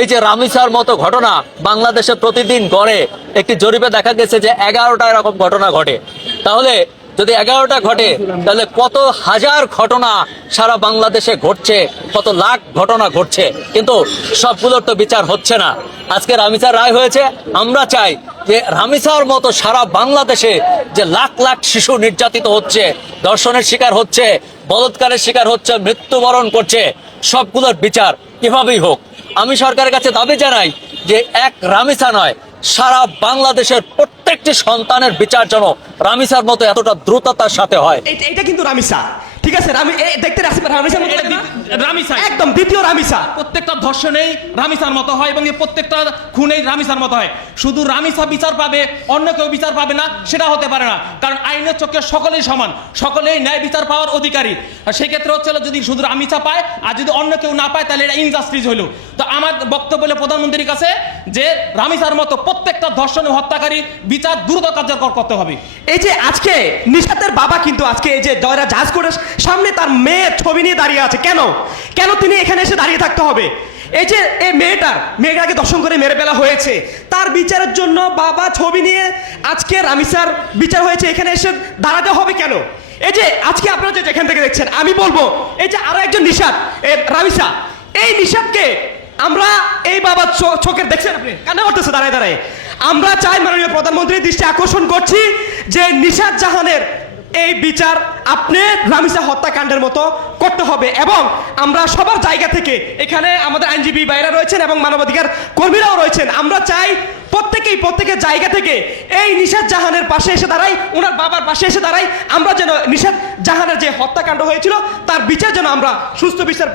এই যে রামিসার মতো ঘটনা বাংলাদেশে প্রতিদিন গড়ে, একটি জরিপে দেখা গেছে যে 11টা এরকম ঘটনা ঘটে। তাহলে যদি 11টা ঘটে, তাহলে কত হাজার ঘটনা সারা বাংলাদেশে ঘটছে, কত লাখ ঘটনা ঘটছে, কিন্তু সবগুলোর তো বিচার হচ্ছে না। আজকে রামিসার রায় হয়েছে, আমরা চাই যে রামিসার মতো সারা বাংলাদেশে যে লাখ লাখ শিশু নির্যাতিত হচ্ছে, ধর্ষণের শিকার হচ্ছে, বলাৎকারের শিকার হচ্ছে, মৃত্যুবরণ করছে, সবগুলোর বিচার কিভাবেই হোক। আমি সরকারের কাছে দাবি জানাই যে এক রামিসা নয়, সারা বাংলাদেশের প্রত্যেকটি সন্তানের বিচার যেন রামিসার মতো এতটা দ্রুততার সাথে হয়। এটা কিন্তু রামিসা, ঠিক আছে? দেখতে রামিসার মতো লাগে না? রামিসা একদম দ্বিতীয় রামিসা। প্রত্যেকটা ধর্ষণেই রামিসার মতো হয় এবং এই প্রত্যেকটা খুনেই রামিসার মতো হয়। শুধু রামিসা বিচার পাবে, অন্য কেউ বিচার পাবে না, সেটা হতে পারে না। কারণ আইনের চোখে সকলেই সমান, সকলেই ন্যায় বিচার পাওয়ার অধিকারী। আর সেক্ষেত্রে হচ্ছে যদি শুধু রামিসা পায় আর যদি অন্য কেউ না পায়, তাহলে এটা ইনজাস্টিস হইল। তো আমার বক্তব্য হলো প্রধানমন্ত্রীর কাছে যে রামিসার মতো প্রত্যেকটা ধর্ষণ ও হত্যাকারী বিচার দ্রুত কার্যকর করতে হবে। এই যে আজকে নিশাতের বাবা কিন্তু আজকে এই যে দয়রা জাজ করে সামনে তার মেয়ের ছবি নিয়ে দাঁড়িয়ে আছে। কেন কেন তিনি এখানে এসে দাঁড়িয়ে থাকতে হবে? এই যে এই মেয়েটাকে দর্শন করে মেরে ফেলা হয়েছে, তার বিচারের জন্য বাবা ছবি নিয়ে আজকে রামিসার বিচার হয়েছে, এখানে এসে দাঁড়াতে হবে কেন? এই যে আজকে আপনারা যে যেখান থেকে দেখছেন, আমি বলবো এই যে আরো একজন নিশাত, রামিসা, এই নিশাতকে আমরা এই বাবার চোখের দেখছেন আপনি কান্না করতেছে দাঁড়ায় দাঁড়ায়। আমরা চাই মাননীয় প্রধানমন্ত্রীর দৃষ্টি আকর্ষণ করছি যে নিশাত জাহানের এই বিচার আপনি রামিসা হত্যাকাণ্ডের মতো করতে হবে। এবং আমরা সবার জায়গা থেকে, এখানে আমাদের আইনজীবী ভাইরা রয়েছেন এবং মানবাধিকার কর্মীরাও রয়েছেন, আমরা চাই প্রত্যেকের জায়গা থেকে এই নিশাত জাহানের পাশে এসে দাঁড়াই, ওনার বাবার পাশে এসে দাঁড়াই। আমরা যেন নিশাত জাহানের যে হত্যাকাণ্ড হয়েছিল তার বিচার যেন আমরা সুস্থ বিচার পাই।